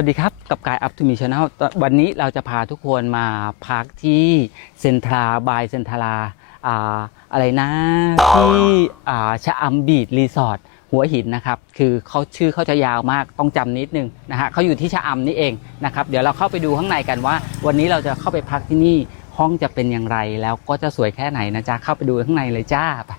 สวัสดีครับ กับกายอัพทูมีช n แนลวันนี้เราจะพาทุกคนมาพักที่เซ็นทราบายเซ็นทราอ่าอะไรนะ ที่อ่าชะอำบีดรีสอร์ทหัวหินนะครับ คือเขาชื่อเขาจะยาวมากต้องจำนิดนึงนะฮะเขาอยู่ที่ชะอำนี่เองนะครับ เดี๋ยวเราเข้าไปดูข้างในกันว่า วันนี้เราจะเข้าไปพักที่นี่ห้องจะเป็นอย่างไร แล้วก็จะสวยแค่ไหนนะจ๊ะเข้าไปดูข้างในเลยจ้าไป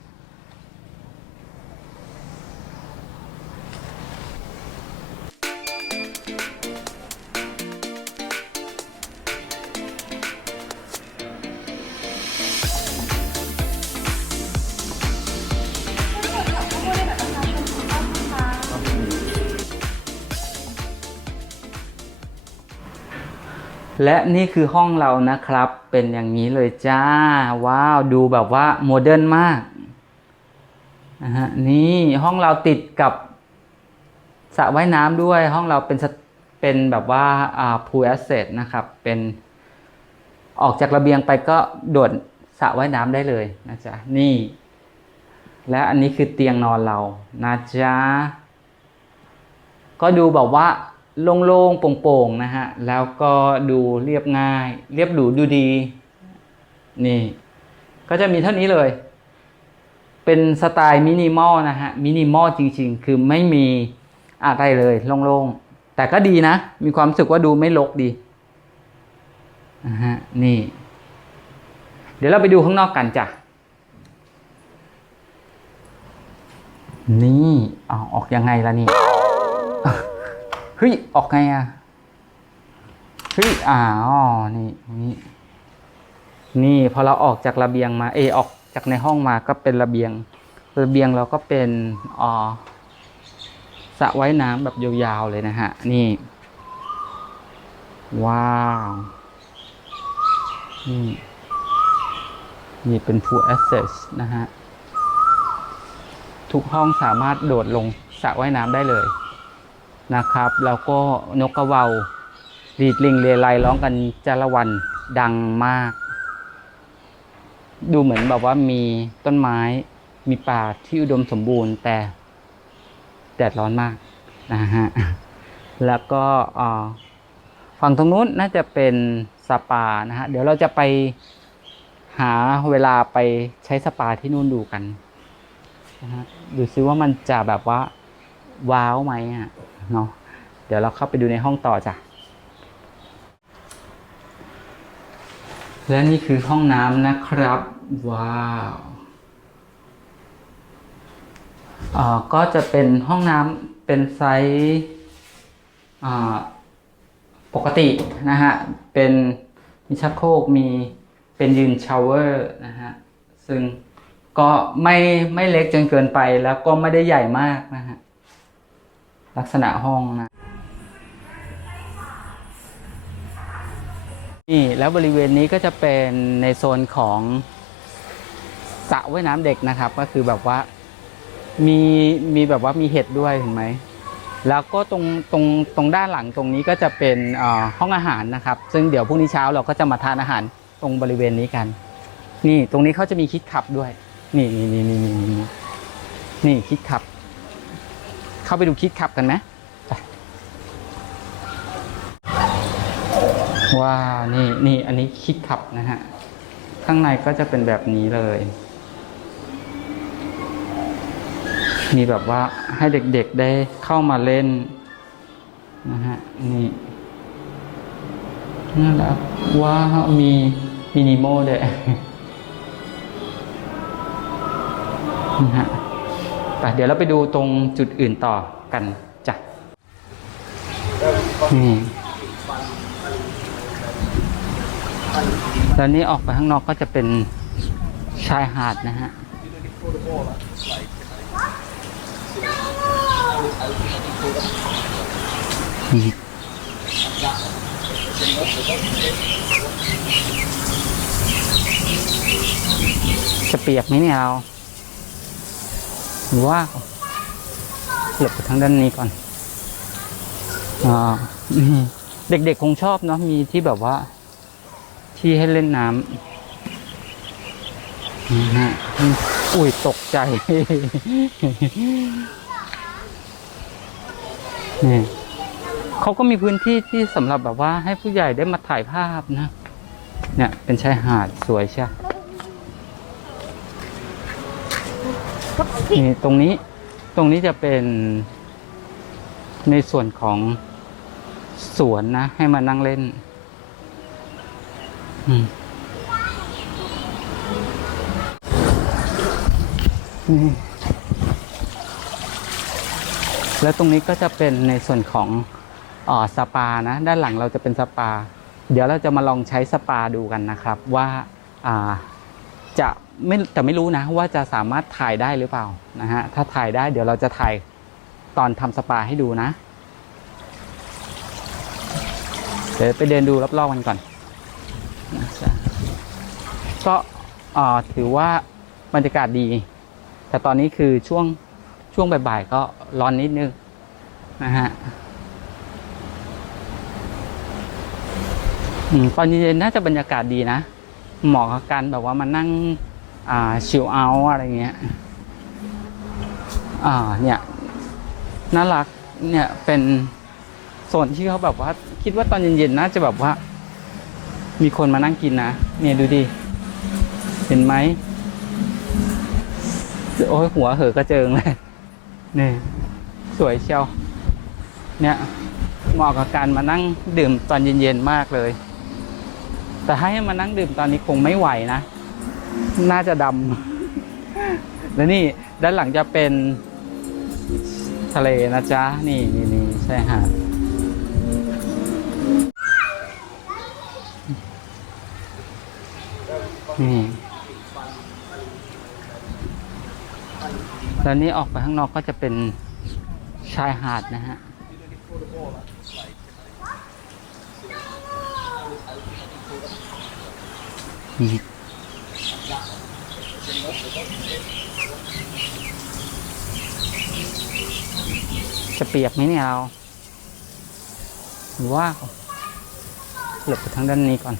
และนี่คือห้องเรานะครับ เป็นอย่างนี้เลยจ้า ว้าวดูแบบว่าโมเดิร์นมากนะฮะนี่ห้องเราติดกับสระว่ายน้ำด้วย ห้องเราเป็นเป็นแบบว่าอ่า pool asset นะครับ เป็นออกจากระเบียงไปก็โดดสระว่ายน้ำได้เลยนะจ๊ะนี่ และอันนี้คือเตียงนอนเรานะจ๊ะก็ดูแบบว่า โล่งๆโปร่งๆนะฮะ แล้วก็ดูเรียบง่าย เรียบหรูดูดี นี่ ก็จะมีเท่านี้เลย เป็นสไตล์มินิมอลนะฮะ มินิมอลจริง ๆ คือไม่มีอะไรเลยโล่งๆ แต่ก็ดีนะ มีความรู้สึกว่าดูไม่รกดีนะฮะ นี่ เดี๋ยวเราไปดูข้างนอกกันจ้ะ นี่เอาออกยังไงล่ะนี่ เฮ้ย ออกไงอะเฮ้ยอ่าอ๋อนี่นี่ นี่พอเราออกจากระเบียงมา เอออกจากในห้องมาก็เป็นระเบียง ระเบียงเราก็เป็นอ่อสระว่ายน้ำแบบยาวๆเลยนะฮะ นี่ ว้าวนี่นี่เป็น full access นะฮะ ทุกห้องสามารถโดดลงสระว่ายน้ำได้เลย นะครับแล้วก็นกกระเวารีดลิงเรไรร้องกันจาละวันดังมาก ดูเหมือนแบบว่ามีต้นไม้มีป่าที่อุดมสมบูรณ์ แต่แดดร้อนมากนะฮะแล้วก็ฝั่งตรงนู้นน่าจะเป็นสปานะฮะเดี๋ยวเราจะไปหาเวลาไปใช้สปาที่นู่นดูกันนะฮะดูซิว่ามันจะแบบว่าว้าวไหมอะ เนาะเดี๋ยวเราเข้าไปดูในห้องต่อจ้ะและนี่คือห้องน้ำนะครับ ว้าวอ่าก็จะเป็นห้องน้ำเป็นไซส์ปกตินะฮะ เป็นมีชักโครกมีเป็นยืนชาวเวอร์นะฮะ ซึ่งก็ไม่ไม่เล็กจนเกินไปแล้วก็ไม่ได้ใหญ่มากนะฮะ ลักษณะห้องนะ นี่แล้วบริเวณนี้ก็จะเป็นในโซนของสระว่ายน้ำเด็กนะครับ ก็คือแบบว่ามีมีแบบว่ามีเห็ดด้วยเห็นไหมแล้วก็ตรงตรงตรงด้านหลังตรงนี้ก็จะเป็นห้องอาหารนะครับ ซึ่งเดี๋ยวพรุ่งนี้เช้าเราก็จะมาทานอาหารตรงบริเวณนี้กัน นี่ตรงนี้เขาจะมีคิดขับด้วย นี่นี่นี่นี่นี่นี่นี่คิดขับ เข้าไปดูคิดขับกันไหมว้าวนี่นี่อันนี้คิดขับนะฮะ ข้างในก็จะเป็นแบบนี้เลย มีแบบว่าให้เด็กๆได้เข้ามาเล่นนะฮะนี่น่ารักว้าวมีมินิโมด้วยนะฮะ ไปเดี๋ยวเราไปดูตรงจุดอื่นต่อกันจ้ะนี่แล้วนี้ออกไปข้างนอกก็จะเป็นชายหาดนะฮะจะเปียกไหมเนี่ยเรา ว้าวหลบไปทางด้านนี้ก่อนอ่าเด็กๆคงชอบเนาะมีที่แบบว่า ที่ให้เล่นน้ำนะฮะอุ้ยตกใจนี่เขาก็มีพื้นที่ที่สำหรับแบบว่าให้ผู้ใหญ่ได้มาถ่ายภาพนะ เนี่ยเป็นชายหาดสวยใช่ นี่ตรงนี้ตรงนี้จะเป็นในส่วนของสวนนะ ให้มานั่งเล่น นี่ แล้วตรงนี้ก็จะเป็นในส่วนของออสปานะ ด้านหลังเราจะเป็นสปา เดี๋ยวเราจะมาลองใช้สปาดูกันนะครับ ว่าอ่าจะ ไม่แต่ไม่รู้นะว่าจะสามารถถ่ายได้หรือเปล่านะฮะถ้าถ่ายได้เดี๋ยวเราจะถ่ายตอนทำสปาให้ดูนะเดี๋ยวไปเดินดูรอบๆกันก่อนก็ถือว่าบรรยากาศดี แต่ตอนนี้คือช่วงช่วงบ่ายๆก็ร้อนนิดนึงนะฮะตอนเย็นๆน่าจะบรรยากาศดีนะเหมาะกับการแบบว่ามานั่ง ชิลเอาท์อะไรเงี้ยอ่าเนี่ยน่ารักเนี่ยเป็นโซนที่เขาแบบว่า คิดว่าตอนเย็นๆน่าจะแบบว่า มีคนมานั่งกินนะเนี่ยดูดิเห็นไหมโอ้ยหัวเหอกระเจิงเลยนี่สวยเชียวเนี่ยเหมาะกับการมานั่งดื่มตอนเย็นๆมากเลย แต่ให้มานั่งดื่มตอนนี้คงไม่ไหวนะ น่าจะดำ แล้วนี่ด้านหลังจะเป็นทะเลนะจ๊ะ นี่นี่นี่ใช่ฮะนี่แล้วนี้ออกไปข้างนอกก็จะเป็นชายหาดนะฮะอืม จะเปียกไหมเนี่ยเราหรือว่าหลบไปทางด้านนี้ก่อน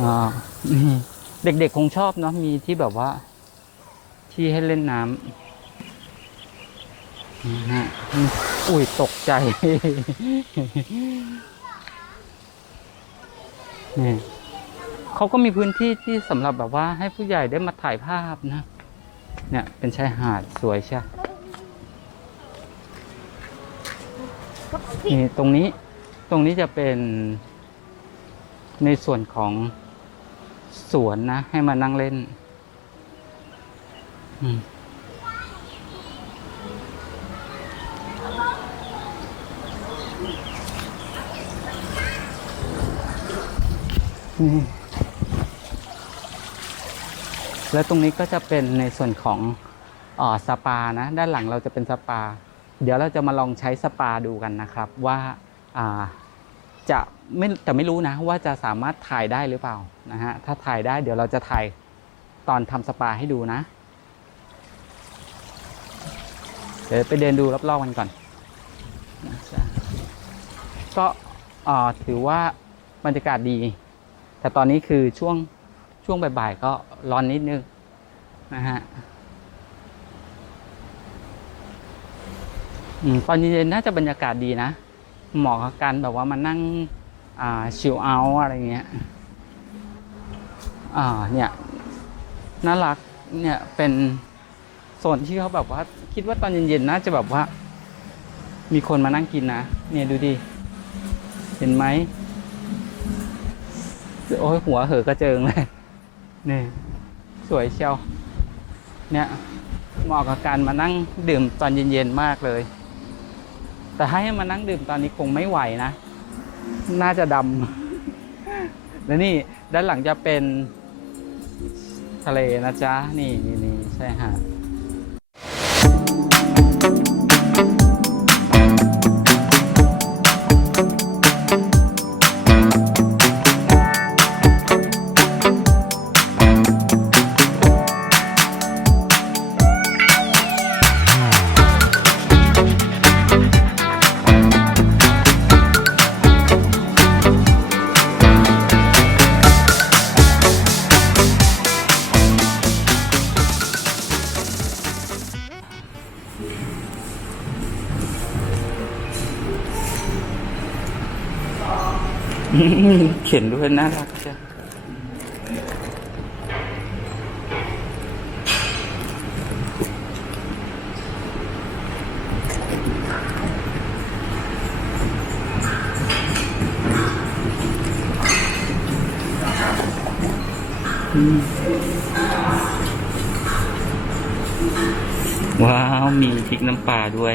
อ่าเด็กๆคงชอบเนาะมีที่แบบว่า ที่ให้เล่นน้ำนะฮะอุ้ยตกใจนี่ เขาก็มีพื้นที่ที่สำหรับแบบว่าให้ผู้ใหญ่ได้มาถ่ายภาพนะ เนี่ยเป็นชายหาดสวยใช่นี่ตรงนี้ตรงนี้จะเป็นในส่วนของสวนนะ ให้มานั่งเล่น อืมนี่ แล้วตรงนี้ก็จะเป็นในส่วนของออสปานะด้านหลังเราจะเป็นสปา เดี๋ยวเราจะมาลองใช้สปาดูกันนะครับว่าาจะไม่แต่ไม่รู้นะว่าจะสามารถถ่ายได้หรือเปล่านะฮะถ้าถ่ายได้เดี๋ยวเราจะถ่ายตอนทำสปาให้ดูนะเดี๋ยวไปเดินดูรอบๆกันก่อน ก็ถือว่าบรรยากาศดี แต่ตอนนี้คือช่วง ช่วงบ่ายๆก็ร้อนนิดนึงนะฮะตอนเย็นๆน่าจะบรรยากาศดีนะ เหมาะกับการแบบว่ามานั่งชิลเอาอะไรเงี้ยอ่าเนี่ยน่ารักเนี่ยเป็นโซนที่เขาแบบว่า คิดว่าตอนเย็นๆน่าจะแบบว่า มีคนมานั่งกินนะเนี่ยดูดิเห็นไหมโอ้ยหัวเหอกระเจิงเลย นี่สวยเชียว เนี่ยเหมาะกับการมานั่งดื่มตอนเย็นๆมากเลย แต่ให้มานั่งดื่มตอนนี้คงไม่ไหวนะ น่าจะดำ และนี่ด้านหลังจะเป็นทะเลนะจ๊ะ นี่นี่นี่ใช่ฮะ เขียนด้วยน่ารักจ้ะว้าว มีพริกน้ำปลาด้วย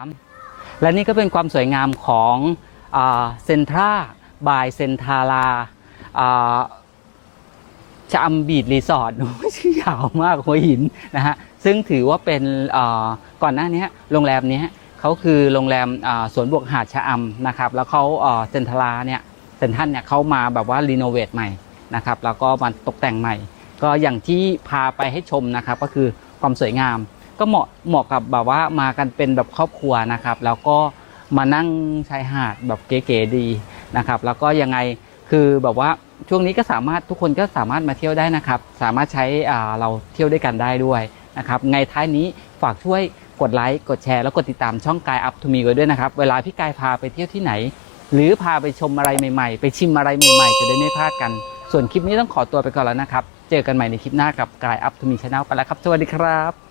สามและนี่ก็เป็นความสวยงามของเซนทราบายเซนทาราชะอำบีดรีสอร์ทชื่อยาวมากหัวหินนะฮะ ซึ่งถือว่าเป็นก่อนหน้านี้โรงแรมนี้เขาคือโรงแรมสวนบวกหาดชะอำนะครับ แล้วเขาเซนทราเนี่ยเซนทันเนี่ยเขามาแบบว่ารีโนเวทใหม่นะครับ แล้วก็มาตกแต่งใหม่ ก็อย่างที่พาไปให้ชมนะครับ ก็คือความสวยงาม ก็เหมาะเหมาะกับแบบว่ามากันเป็นแบบครอบครัวนะครับ แล้วก็มานั่งชายหาดแบบเก๋ๆดีนะครับ แล้วก็ยังไงคือแบบว่าช่วงนี้ก็สามารถทุกคนก็สามารถมาเที่ยวได้นะครับ สามารถใช้เราเที่ยวด้วยกันได้ด้วยนะครับไงท้ายนี้ฝากช่วยกดไลค์กดแชร์แล้วกดติดตามช่องกายอัพทูมีไว้ด้วยนะครับ เวลาพี่กายพาไปเที่ยวที่ไหน หรือพาไปชมอะไรใหม่ๆ ไปชิมอะไรใหม่ๆ จะได้ไม่พลาดกัน ส่วนคลิปนี้ต้องขอตัวไปก่อนแล้วนะครับ เจอกันใหม่ในคลิปหน้ากับกายอัพทูมีชาแนลไปแล้วครับ สวัสดีครับ